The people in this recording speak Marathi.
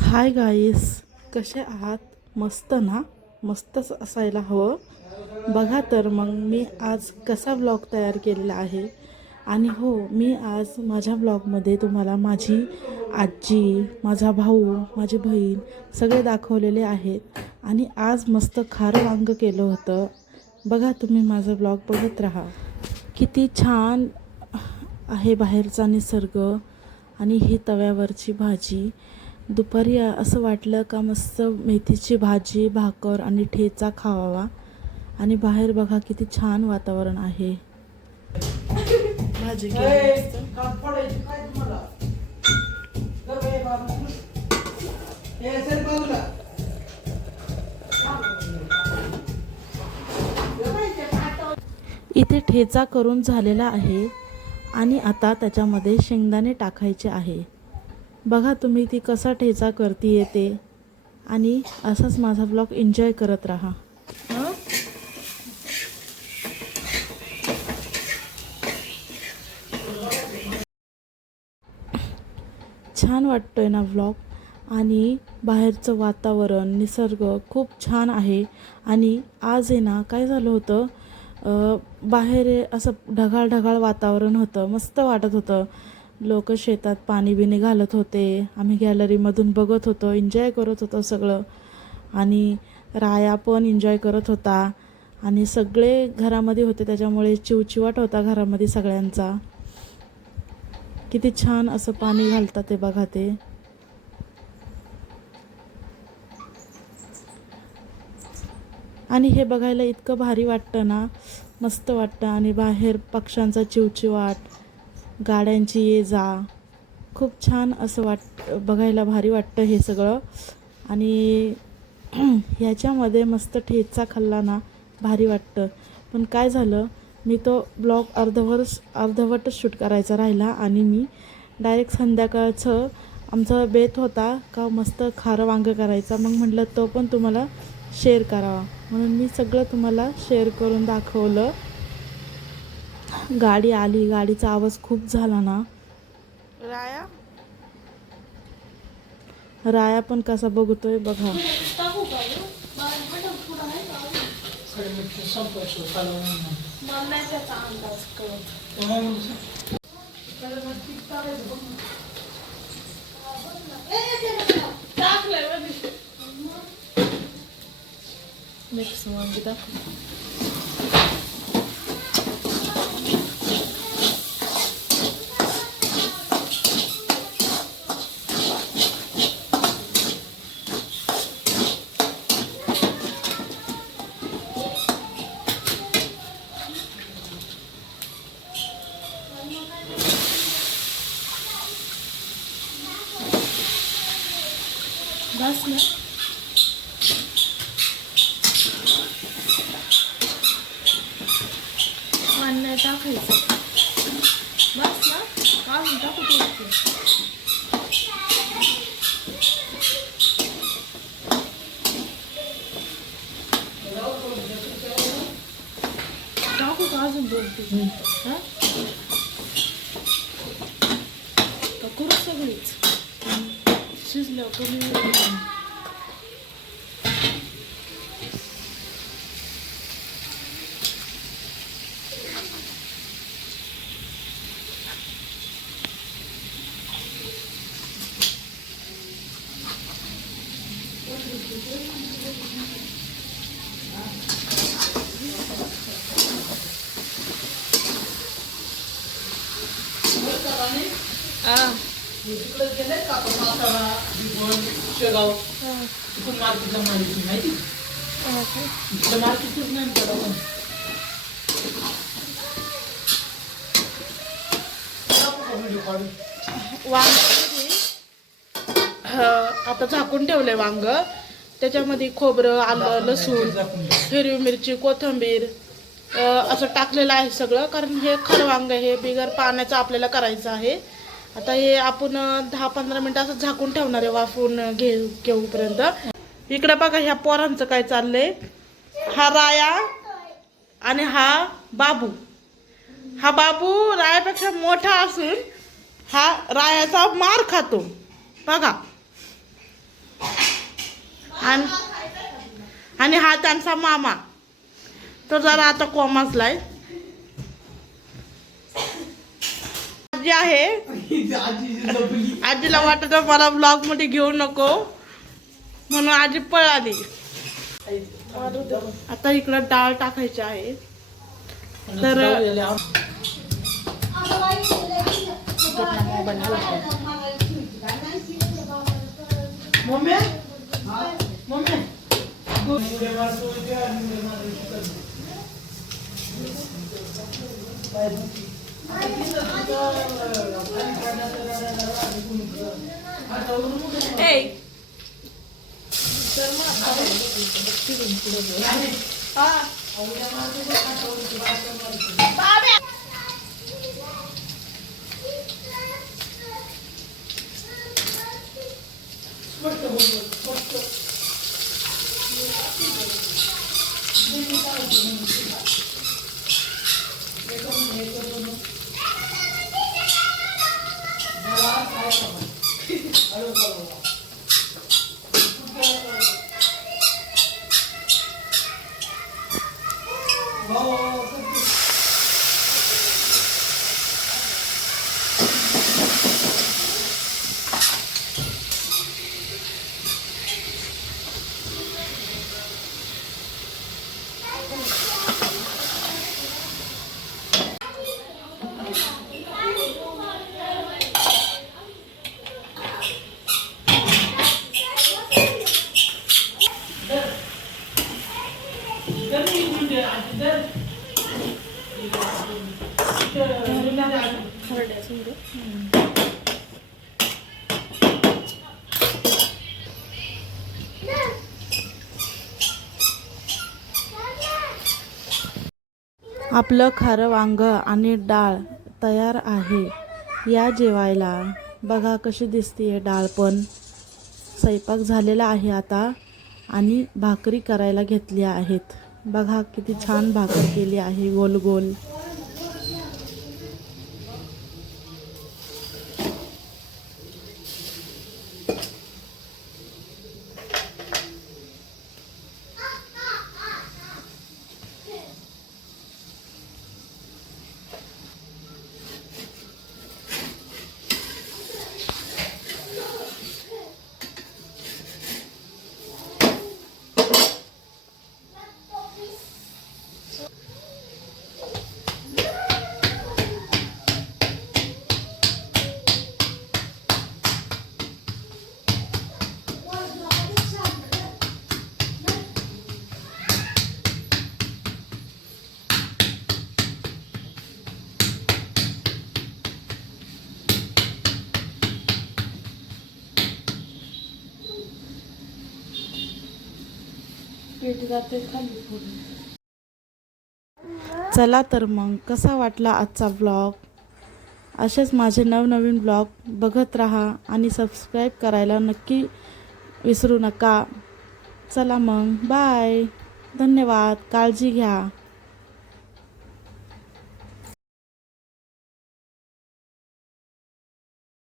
हाय गाईस, कसे आहात? मस्त ना? मस्तच असायला हवं. बघा तर मग मी आज कसा ब्लॉग तयार केलेला आहे. आणि हो, मी आज माझ्या ब्लॉगमध्ये तुम्हाला माझी आजी, माझा भाऊ, माझी बहीण सगळे दाखवलेले आहेत. आणि आज मस्त खारं वांग केलं होतं. बघा तुम्ही माझा ब्लॉग बघत राहा. किती छान आहे बाहेरचा निसर्ग आणि ही तव्यावरची भाजी. दुपारी असं वाटलं का मस्त मेथीची भाजी, भाकर आणि ठेचा खावावा. आणि बाहेर बघा किती छान वातावरण आहे. भाजी इथे ठेचा करून झालेला आहे आणि आता त्याच्यामध्ये शेंगदाणे टाकायचे आहे. बघा तुम्ही ती कसा ठेचा करते ते. आणि असाच माझा ब्लॉग एन्जॉय करत राहा. छान वाटतोय ना व्लॉग. आणि बाहेरचं वातावरण, निसर्ग खूप छान आहे. आणि आज आहे ना काय झालं होतं, बाहेर असं ढगाळ ढगाळ वातावरण होतं. मस्त वाटत होतं. लोक शेतात पाणी बिणी घालत होते. आम्ही गॅलरीमधून बघत होतो, एन्जॉय करत होतो सगळं. आणि राया पण एन्जॉय करत होता. आणि सगळे घरामध्ये होते त्याच्यामुळे चिवचिवाट होता घरामध्ये सगळ्यांचा. किती छान असं पाणी घालतात ते बघा ते. आणि हे बघायला इतकं भारी वाटतं ना, मस्त वाटतं. आणि बाहेर पक्ष्यांचा चिवचिवाट, गाड्यांची ये जा, खूप छान असं बघायला भारी वाटतं हे सगळं. आणि ह्याच्यामध्ये मस्त ठेचा खाल्ला ना, भारी वाटतं. पण काय झालं, मी तो ब्लॉग अर्धवटच शूट करायचा राहिला. आणि मी डायरेक्ट संध्याकाळचं आमचा बेत होता का मस्त खारं वांगं करायचा. मग म्हटलं तो पण तुम्हाला शेअर करावा, म्हणून मी सगळं तुम्हाला शेअर करून दाखवलं. गाडी आली, गाडीचा आवाज खूप झाला ना. राया पण कसा बघतोय बघा. मिक्स वांगी दाखव. बस ना. पाणी टाकायचं. बस ना. अजून टाकू टाकू का अजून बोलते. करू सगळीच शिजल्यावर कमी. शेगाव तिथून मार्केटला माहिती मार्केटच नाही पडलं. वांग आता झाकून ठेवलंय वांग. त्याच्यामध्ये खोबरं, आलं, लसूण, हिरवी मिरची, कोथिंबीर असं टाकलेलं आहे सगळं. कारण हे खरं वांग हे बिगर पाण्याचं आपल्याला करायचं आहे. आता हे आपण 10-15 मिनिटं असं झाकून ठेवणार आहे वाफवून घेऊपर्यंत. इकडं बघा ह्या पोरांचं काय चाललंय. हा राया आणि हा बाबू. हा बाबू रायापेक्षा मोठा असून हा रायाचा मार खातो बघा. आणि हा त्यांचा मामा तो जरा आता कोमासलाय. आजी आहे. आजीला वाटत मला ब्लॉग मध्ये घेऊ नको म्हणून आजी पळाली. आता इकडं डाळ टाकायची आहे. तर मम्मी मम्मी आपलं खारं वांग आणि डाळ तयार आहे. या जेवायला. बघा कशी दिसते डाळ पण. स्वयंपाक झालेला आहे आता आणि भाकरी करायला घेतल्या आहेत. बघा किती छान भाकरी केली आहे गोल गोल. चला तर मग कसा वाटला आजचा ब्लॉग. असेच माझे नवनवीन ब्लॉग बघत राहा आणि सबस्क्राईब करायला नक्की विसरू नका. चला मग बाय. धन्यवाद. काळजी घ्या.